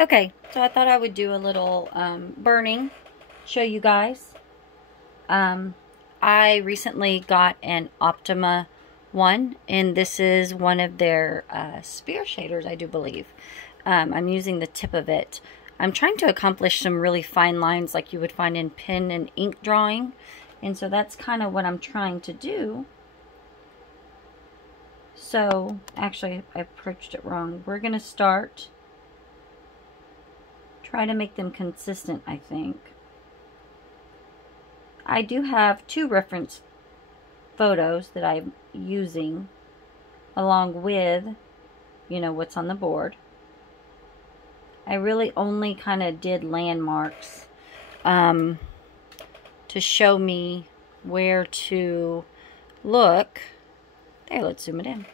Okay, so I thought I would do a little burning, show you guys. I recently got an Optima one, and this is one of their spear shaders, I do believe. I'm using the tip of it. I'm trying to accomplish some really fine lines like you would find in pen and ink drawing, and so that's kind of what I'm trying to do. So, actually, I approached it wrong. We're going to try to make them consistent, I think. I do have 2 reference photos that I'm using along with, you know, what's on the board. I really only kind of did landmarks to show me where to look. There, let's zoom it in.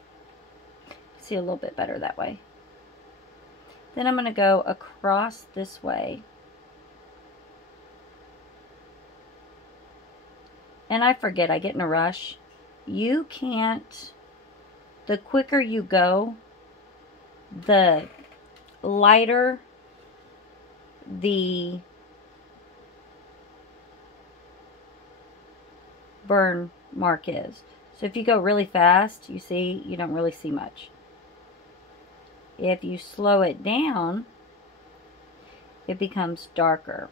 See a little bit better that way. Then I'm going to go across this way. And I forget, I get in a rush. You can't, the quicker you go, the lighter the burn mark is. So if you go really fast, you see, you don't really see much. If you slow it down, it becomes darker.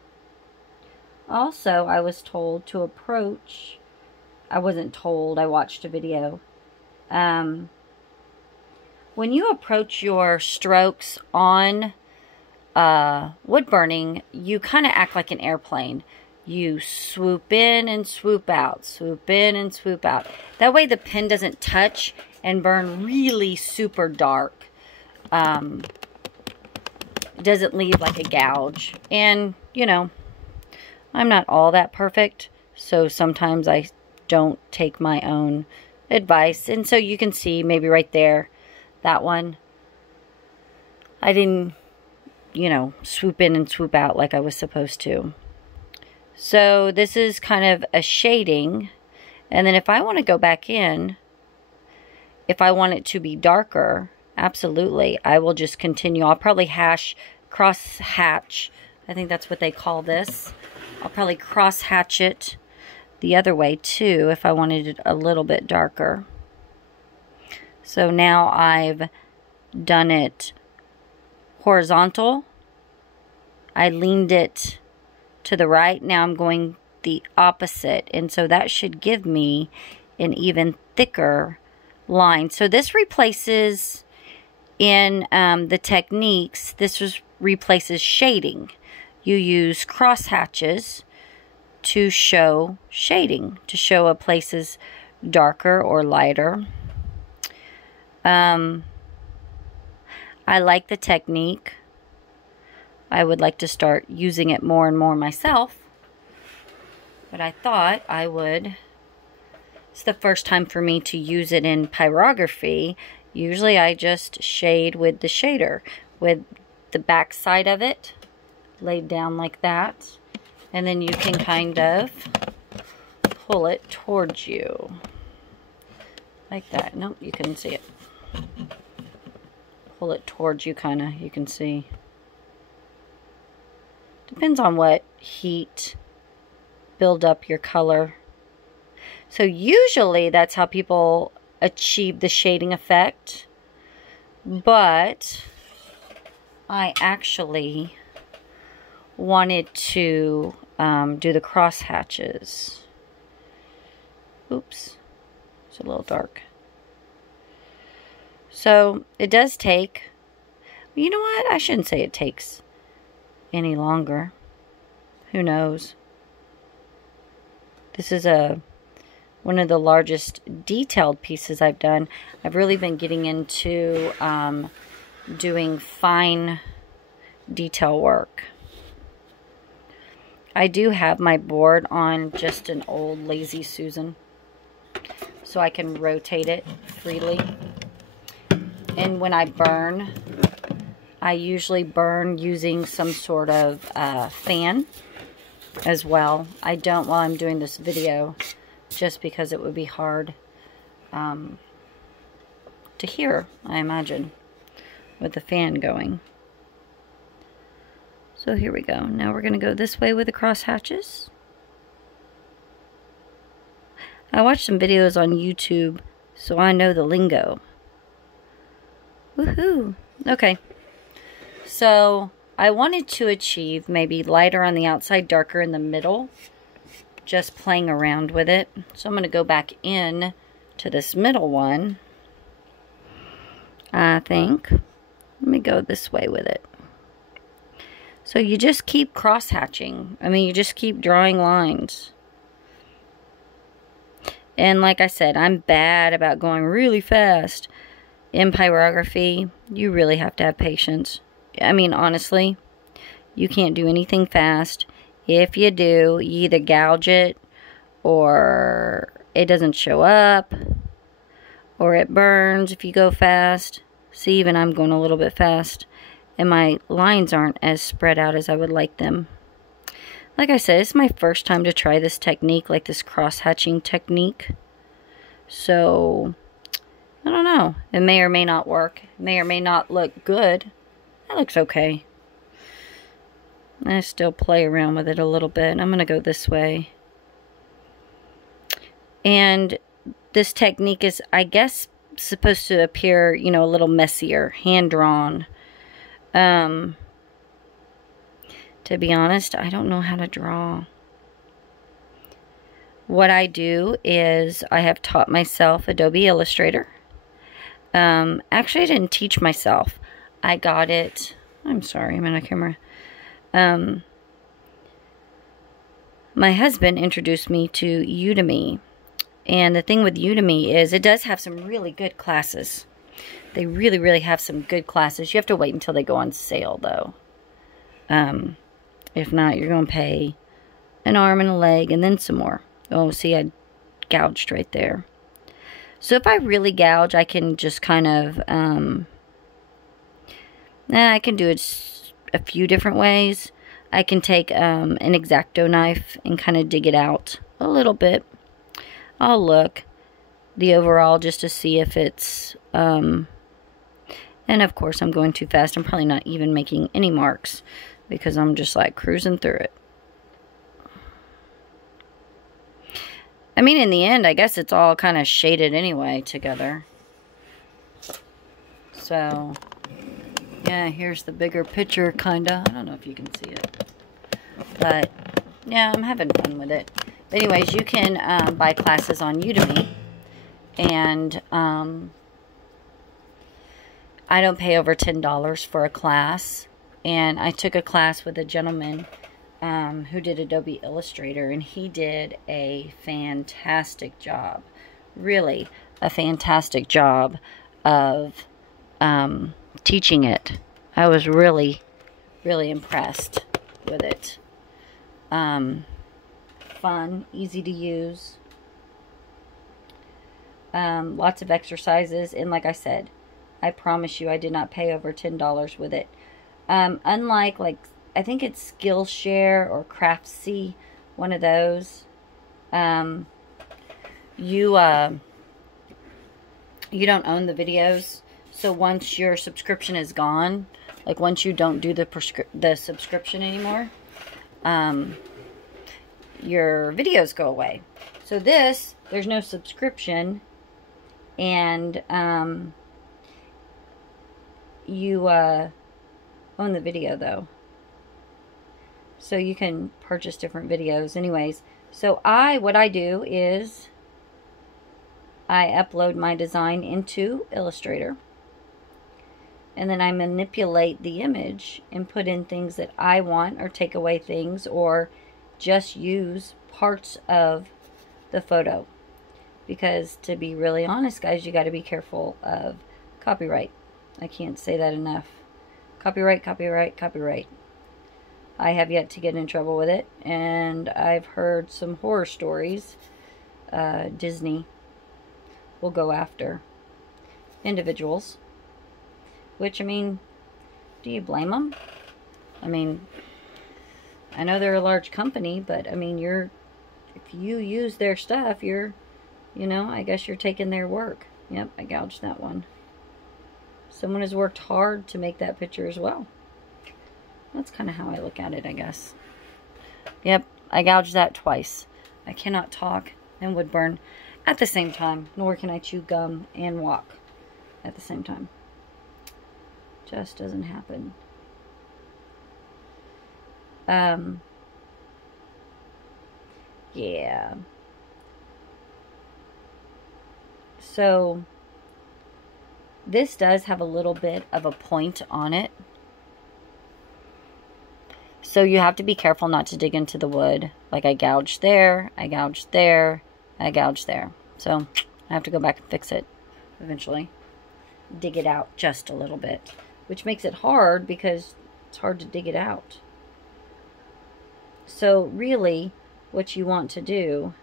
Also, I was told to approach, I wasn't told, I watched a video. When you approach your strokes on wood burning, you kind of act like an airplane. You swoop in and swoop out, swoop in and swoop out. That way the pen doesn't touch and burn really super dark. It doesn't leave like a gouge. And, you know, I'm not all that perfect, so sometimes I don't take my own advice. And so you can see maybe right there, that one, I didn't, you know, swoop in and swoop out like I was supposed to. So this is kind of a shading. And then if I want to go back in, if I want it to be darker, absolutely, I will just continue. I'll probably cross hatch. I think that's what they call this. I'll probably cross hatch it the other way too if I wanted it a little bit darker. So now I've done it horizontal. I leaned it to the right. Now I'm going the opposite, and so that should give me an even thicker line. So this replaces, in the techniques, this replaces shading. You use cross hatches to show shading, to show a place is darker or lighter. I like the technique. I would like to start using it more and more myself, but I thought I would. It's the first time for me to use it in pyrography. Usually I just shade with the shader, with the back side of it laid down like that, and then you can kind of pull it towards you like that. Nope, you couldn't see it. Pull it towards you, kind of, you can see. Depends on what heat build up your color. So usually that's how people achieve the shading effect, but I actually wanted to do the cross hatches. Oops, it's a little dark. So it does take, you know what, I shouldn't say it takes any longer. Who knows? This is one of the largest detailed pieces I've done. I've really been getting into doing fine detail work. I do have my board on just an old Lazy Susan, so I can rotate it freely. And when I burn, I usually burn using some sort of fan as well. I don't while I'm doing this video, just because it would be hard to hear, I imagine, with the fan going. So here we go. Now we're going to go this way with the cross hatches. I watched some videos on YouTube, so I know the lingo. Woohoo! Okay. So I wanted to achieve maybe lighter on the outside, darker in the middle. Just playing around with it. So I'm going to go back in to this middle one. I think. Let me go this way with it. So you just keep cross hatching. I mean, you just keep drawing lines. And like I said, I'm bad about going really fast. In pyrography, you really have to have patience. I mean, honestly, you can't do anything fast. If you do, you either gouge it, or it doesn't show up, or it burns if you go fast. See, even I'm going a little bit fast, and my lines aren't as spread out as I would like them. Like I said, it's my first time to try this technique, like this cross-hatching technique. So, I don't know. It may or may not work. It may or may not look good. That looks okay. I still play around with it a little bit. I'm going to go this way. And this technique is, I guess, supposed to appear, you know, a little messier, hand-drawn. To be honest, I don't know how to draw. What I do is I have taught myself Adobe Illustrator. Actually, I didn't teach myself. I got it. I'm sorry, I'm on camera. My husband introduced me to Udemy. And the thing with Udemy is it does have some really good classes. They really, really have some good classes. You have to wait until they go on sale, though. If not, you're going to pay an arm and a leg and then some more. Oh, see, I gouged right there. So if I really gouge, I can just kind of, I can do it a few different ways. I can take an X-Acto knife and kind of dig it out a little bit. I'll look the overall just to see if it's, and of course I'm going too fast. I'm probably not even making any marks because I'm just like cruising through it. I mean, in the end, I guess it's all kind of shaded anyway together. So, yeah, here's the bigger picture, kind of. I don't know if you can see it. But, yeah, I'm having fun with it. But anyways, you can buy classes on Udemy. And I don't pay over $10 for a class. And I took a class with a gentleman who did Adobe Illustrator, and he did a fantastic job, really a fantastic job of teaching it. I was really, really impressed with it. Fun, easy to use, lots of exercises, and like I said, I promise you I did not pay over $10 with it. Unlike, like, I think it's Skillshare or Craftsy, one of those. You don't own the videos, so once your subscription is gone, like once you don't do the subscription anymore, your videos go away. So this, there's no subscription, and you own the video though. So you can purchase different videos. Anyways, so what I do is I upload my design into Illustrator. And then I manipulate the image and put in things that I want, or take away things, or just use parts of the photo. Because to be really honest, guys, you got to be careful of copyright. I can't say that enough. Copyright, copyright, copyright. I have yet to get in trouble with it, and I've heard some horror stories. Disney will go after individuals, which, I mean, do you blame them? I mean, I know they're a large company, but I mean, if you use their stuff, you know, I guess you're taking their work. Yep, I gouged that one. Someone has worked hard to make that picture as well. That's kind of how I look at it, I guess. Yep, I gouged that twice. I cannot talk and wood burn at the same time, nor can I chew gum and walk at the same time. Just doesn't happen. Yeah. So this does have a little bit of a point on it. So you have to be careful not to dig into the wood. Like I gouged there, I gouged there, I gouged there. So I have to go back and fix it eventually. Dig it out just a little bit. Which makes it hard because it's hard to dig it out. So really, what you want to do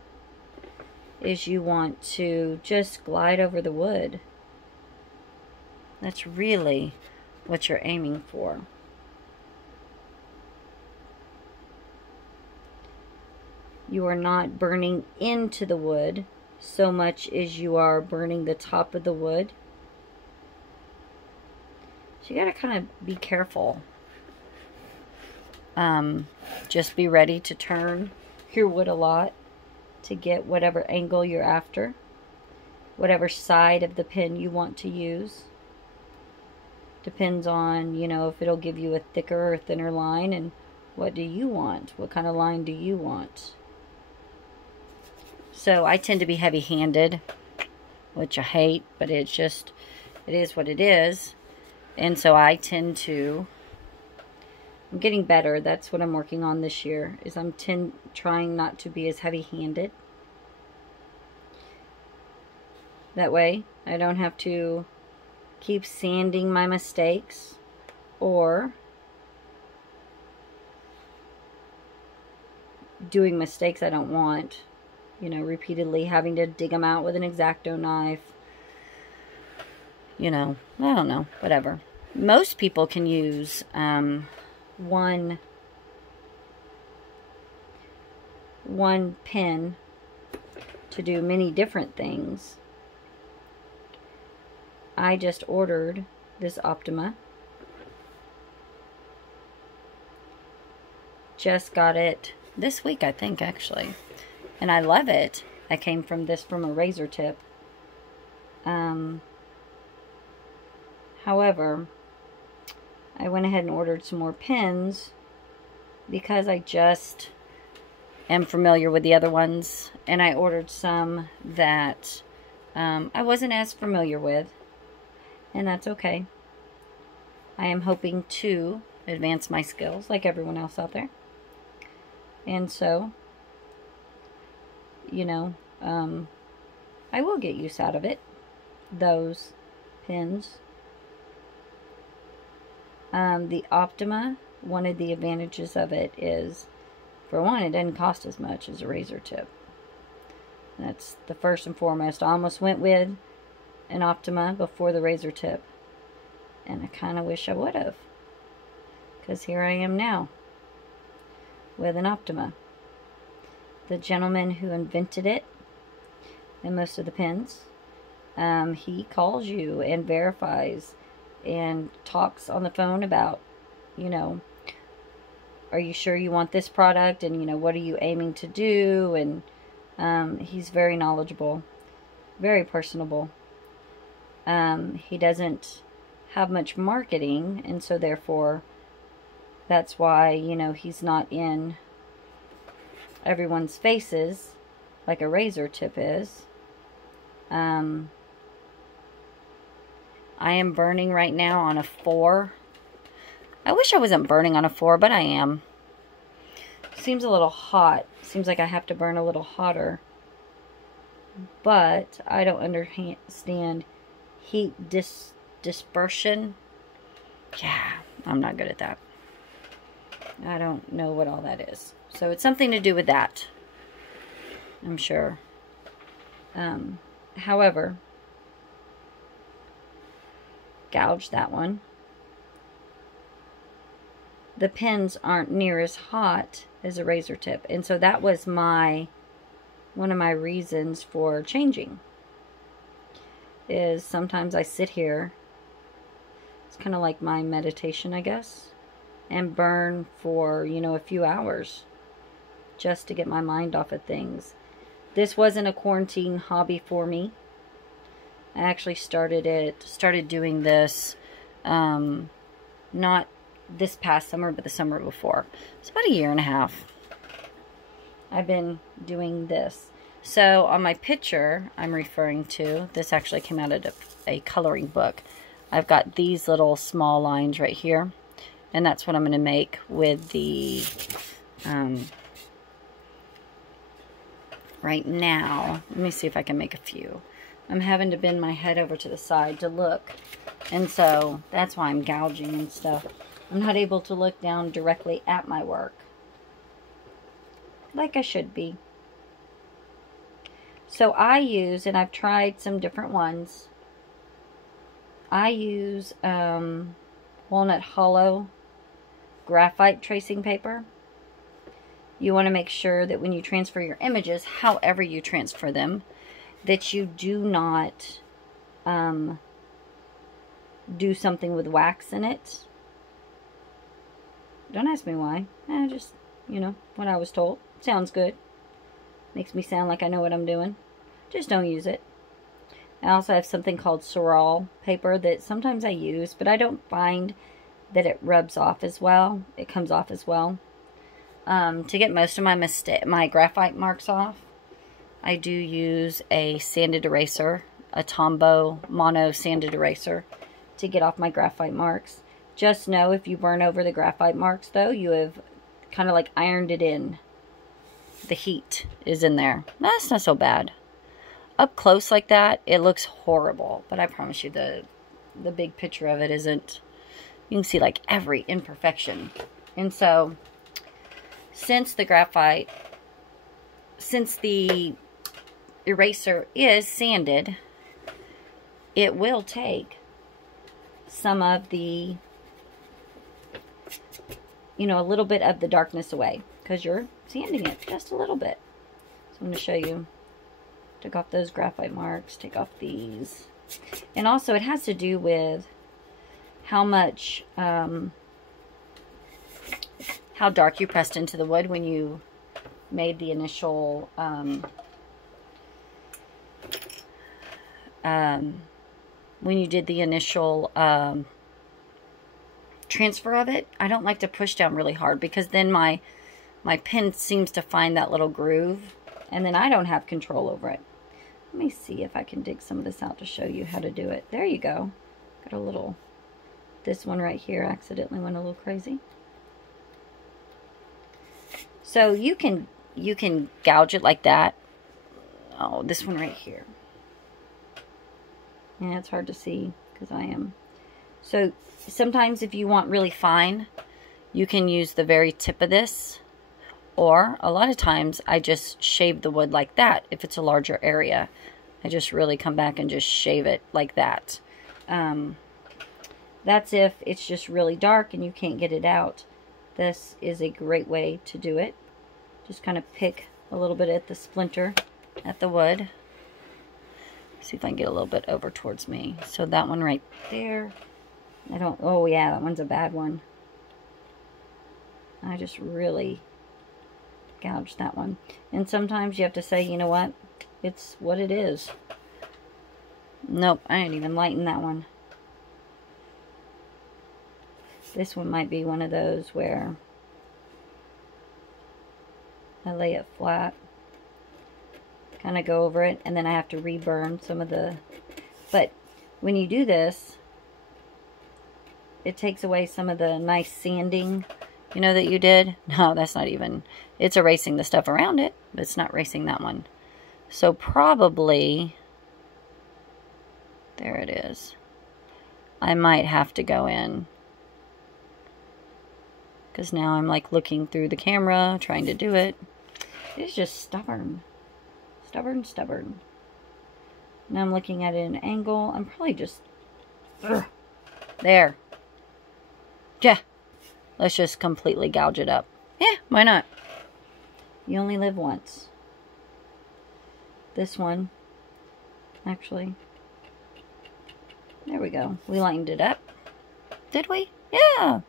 is you want to just glide over the wood. That's really what you're aiming for. You are not burning into the wood so much as you are burning the top of the wood. So you gotta kind of be careful. Just be ready to turn your wood a lot to get whatever angle you're after, whatever side of the pin you want to use. Depends on, you know, if it'll give you a thicker or thinner line, and what do you want? What kind of line do you want? So I tend to be heavy-handed, which I hate, but it's just, it is what it is. And so I tend to, I'm getting better. That's what I'm working on this year, is I'm trying not to be as heavy-handed. That way, I don't have to keep sanding my mistakes or doing mistakes I don't want. You know, repeatedly having to dig them out with an X-Acto knife. You know, I don't know, whatever. Most people can use one pin to do many different things. I just ordered this Optima. Just got it this week, I think, actually. And I love it. I came from a razor tip. However, I went ahead and ordered some more pins because I just am familiar with the other ones. And I ordered some that I wasn't as familiar with. And that's okay. I am hoping to advance my skills like everyone else out there. And so, you know, I will get use out of it. Those pins. The Optima, one of the advantages of it is, for one, it doesn't cost as much as a razor tip. That's the first and foremost. I almost went with an Optima before the razor tip. And I kind of wish I would have. Because here I am now with an Optima. The gentleman who invented it and most of the pins, he calls you and verifies and talks on the phone about, you know, are you sure you want this product, and, you know, what are you aiming to do? And he's very knowledgeable, very personable. He doesn't have much marketing, and so therefore that's why, you know, he's not in everyone's faces like a razor tip is. I am burning right now on a 4. I wish I wasn't burning on a 4, but I am. Seems a little hot. Seems like I have to burn a little hotter. But I don't understand heat dispersion. Yeah, I'm not good at that. I don't know what all that is. So it's something to do with that, I'm sure. However, gouge that one. The pins aren't near as hot as a razor tip. And so that was one of my reasons for changing. Is sometimes I sit here. It's kind of like my meditation, I guess. and burn for, you know, a few hours just to get my mind off of things. This wasn't a quarantine hobby for me. I actually started doing this, not this past summer, but the summer before. It's about a year and a half. I've been doing this. So on my picture I'm referring to, this actually came out of a coloring book. I've got these little small lines right here, and that's what I'm going to make with the, right now. Let me see if I can make a few. I'm having to bend my head over to the side to look, and so that's why I'm gouging and stuff. I'm not able to look down directly at my work like I should be. So I use, and I've tried some different ones, I use walnut hollow graphite tracing paper. You want to make sure that when you transfer your images, however you transfer them, that you do not do something with wax in it. Don't ask me why. Just, you know, what I was told. Sounds good. Makes me sound like I know what I'm doing. Just don't use it. I also have something called Sorrel paper that sometimes I use, but I don't find that it rubs off as well. It comes off as well. To get most of my graphite marks off, I do use a sanded eraser, a Tombow mono sanded eraser, to get off my graphite marks. Just know if you burn over the graphite marks, though, you have kind of like ironed it in. The heat is in there. That's not so bad. Up close like that, it looks horrible. But I promise you, the big picture of it isn't. You can see like every imperfection. And so, since the eraser is sanded, it will take some of the, you know, a little bit of the darkness away, because you're sanding it just a little bit. So I'm going to show you. Took off those graphite marks, take off these. And also it has to do with how much, how dark you pressed into the wood when you made the initial, when you did the initial, transfer of it. I don't like to push down really hard, because then my pen seems to find that little groove, and then I don't have control over it. Let me see if I can dig some of this out to show you how to do it. There you go. Got a little, this one right here accidentally went a little crazy. So you can gouge it like that. Oh, this one right here. Yeah, it's hard to see because I am. So sometimes if you want really fine, you can use the very tip of this. Or a lot of times I just shave the wood like that if it's a larger area. I just really come back and just shave it like that. That's if it's just really dark and you can't get it out. This is a great way to do it. Just kind of pick a little bit at the splinter at the wood. See if I can get a little bit over towards me. So that one right there. Oh yeah, that one's a bad one. I just really gouge that one. And sometimes you have to say, you know what, it's what it is. Nope, I didn't even lighten that one. This one might be one of those where I lay it flat, kind of go over it, and then I have to reburn some of the, but when you do this, it takes away some of the nice sanding, you know, that you did. No, that's not even, it's erasing the stuff around it, but it's not erasing that one. So probably, there it is. I might have to go in, because now I'm like looking through the camera, trying to do it. It's just stubborn. Stubborn. Now I'm looking at it at an angle. I'm probably just, there. Yeah. Let's just completely gouge it up. Yeah, why not? You only live once. This one, actually. There we go. We lightened it up. Did we? Yeah.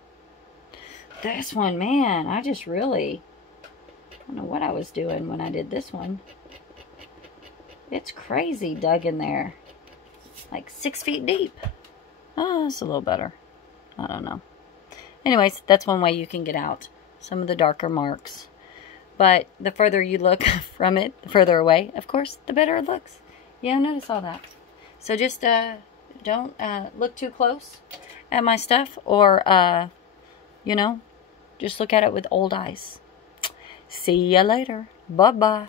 this one, man, I just really, I don't know what I was doing when I did this one. It's crazy dug in there. Like 6 feet deep. Oh, it's a little better. I don't know. Anyways, that's one way you can get out some of the darker marks. But the further you look from it, the further away, of course, the better it looks. Yeah, notice all that. So just don't look too close at my stuff, or, you know, just look at it with old eyes. See ya later. Bye-bye.